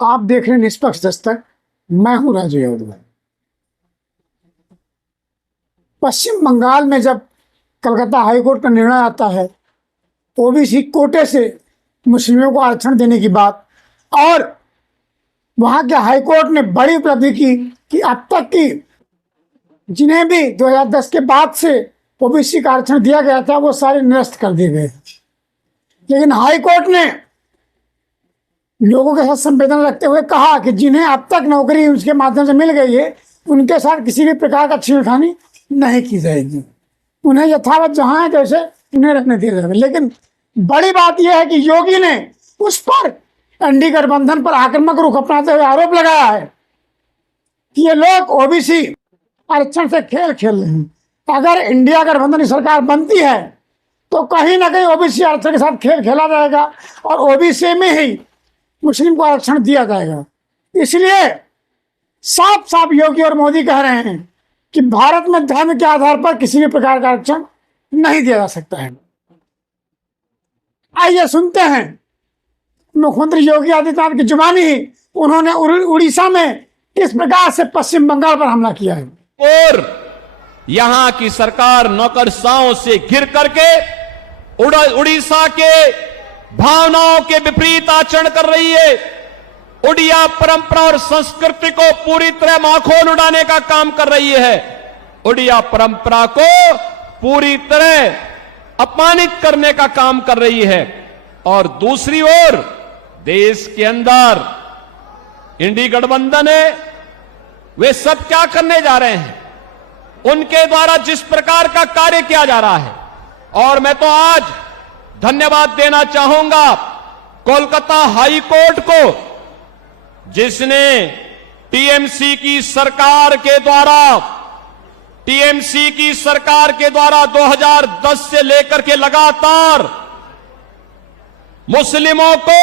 आप देख रहे हैं निष्पक्ष दस्तक। मैं हूं राजू यादव। पश्चिम बंगाल में जब कलकत्ता हाईकोर्ट का निर्णय आता है ओबीसी कोटे से मुस्लिमों को आरक्षण देने की बात, और वहां के हाईकोर्ट ने बड़ी उपलब्धि की कि अब तक की जिन्हें भी 2010 के बाद से ओबीसी का आरक्षण दिया गया था वो सारे निरस्त कर दिए गए। लेकिन हाईकोर्ट ने लोगों के साथ संवेदना रखते हुए कहा कि जिन्हें अब तक नौकरी उसके माध्यम से मिल गई है उनके साथ किसी भी प्रकार का छेड़खानी नहीं की जाएगी, उन्हें यथावत जहां है जैसे उन्हें रखने दिया जाएगा। लेकिन बड़ी बात यह है कि योगी ने उस पर एनडीए गठबंधन पर आक्रामक रुख अपनाते हुए आरोप लगाया है कि ये लोग ओबीसी आरक्षण से खेल खेल रहे हैं। अगर इंडिया गठबंधन की सरकार बनती है तो कहीं ना कहीं ओबीसी आरक्षण के साथ खेल खेला जाएगा और ओबीसी में ही मुस्लिम को आरक्षण दिया जाएगा। इसलिए साफ साफ योगी और मोदी कह रहे हैं कि भारत में धर्म के आधार पर किसी भी प्रकार का आरक्षण नहीं दिया जा सकता है। आइए सुनते हैं मुख्यमंत्री योगी आदित्यनाथ की जुबानी ही उन्होंने उड़ीसा में किस प्रकार से पश्चिम बंगाल पर हमला किया है। और यहां की सरकार नौकरशाहों से घिर करके उड़ीसा के भावनाओं के विपरीत आचरण कर रही है। उड़िया परंपरा और संस्कृति को पूरी तरह माखोल उड़ाने का काम कर रही है। उड़िया परंपरा को पूरी तरह अपमानित करने का काम कर रही है। और दूसरी ओर देश के अंदर इंडी गठबंधन है, वे सब क्या करने जा रहे हैं? उनके द्वारा जिस प्रकार का कार्य किया जा रहा है, और मैं तो आज धन्यवाद देना चाहूंगा कोलकाता हाई कोर्ट को, जिसने टीएमसी की सरकार के द्वारा 2010 से लेकर के लगातार मुस्लिमों को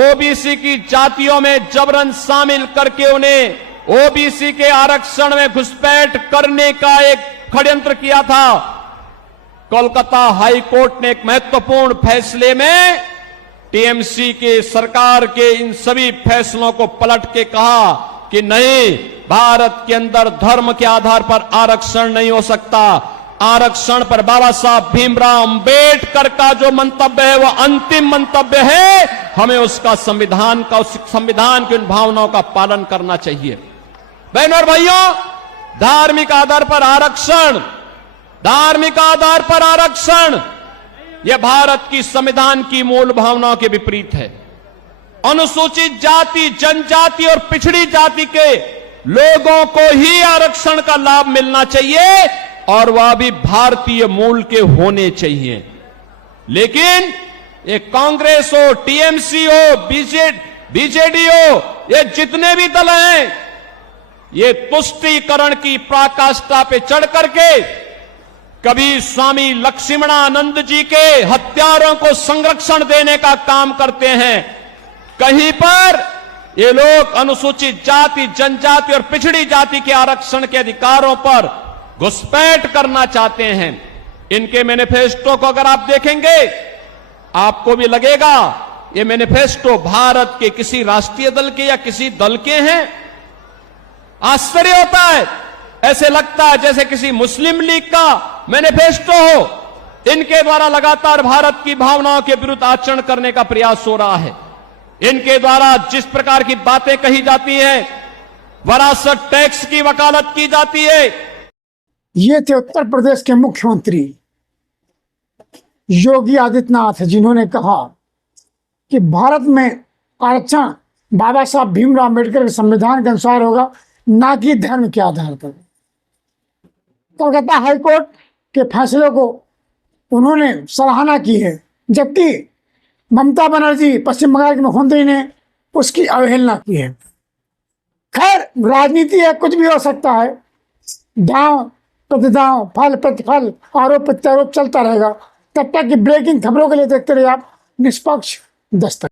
ओबीसी की जातियों में जबरन शामिल करके उन्हें ओबीसी के आरक्षण में घुसपैठ करने का एक षड्यंत्र किया था। कोलकाता हाई कोर्ट ने एक महत्वपूर्ण फैसले में टीएमसी के सरकार के इन सभी फैसलों को पलट के कहा कि नहीं, भारत के अंदर धर्म के आधार पर आरक्षण नहीं हो सकता। आरक्षण पर बाबा साहब भीमराव अंबेडकर का जो मंतव्य है वह अंतिम मंतव्य है। हमें उसका संविधान की उन भावनाओं का पालन करना चाहिए। बहनों और भाइयों, धार्मिक आधार पर आरक्षण यह भारत की संविधान की मूल भावनाओं के विपरीत है। अनुसूचित जाति, जनजाति और पिछड़ी जाति के लोगों को ही आरक्षण का लाभ मिलना चाहिए और वह भी भारतीय मूल के होने चाहिए। लेकिन ये कांग्रेस हो, टीएमसी हो, बीजेडी हो, ये जितने भी दल हैं, ये तुष्टीकरण की पराकाष्ठा पे चढ़ करके कभी स्वामी लक्ष्मणानंद जी के हत्यारों को संरक्षण देने का काम करते हैं, कहीं पर ये लोग अनुसूचित जाति, जनजाति और पिछड़ी जाति के आरक्षण के अधिकारों पर घुसपैठ करना चाहते हैं। इनके मैनिफेस्टो को अगर आप देखेंगे आपको भी लगेगा ये मैनिफेस्टो भारत के किसी राष्ट्रीय दल के या किसी दल के हैं। आश्चर्य होता है, ऐसे लगता है जैसे किसी मुस्लिम लीग का मैनिफेस्टो हो। इनके द्वारा लगातार भारत की भावनाओं के विरुद्ध आचरण करने का प्रयास हो रहा है। इनके द्वारा जिस प्रकार की बातें कही जाती हैं, विरासत टैक्स की वकालत की जाती है। ये थे उत्तर प्रदेश के मुख्यमंत्री योगी आदित्यनाथ, जिन्होंने कहा कि भारत में आरक्षण बाबा साहब भीमराव अंबेडकर के संविधान के अनुसार होगा, ना कि धर्म के आधार पर। कोलकाता हाईकोर्ट के फैसले को उन्होंने सराहना की है, जबकि ममता बनर्जी पश्चिम बंगाल के मुख्यमंत्री ने उसकी अवहेलना की है। खैर, राजनीति है, कुछ भी हो सकता है। दांव प्रतिदांव, फल प्रतिफल, आरोप प्रत्यारोप चलता रहेगा। तब तक की ब्रेकिंग खबरों के लिए देखते रहिए आप निष्पक्ष दस्तक।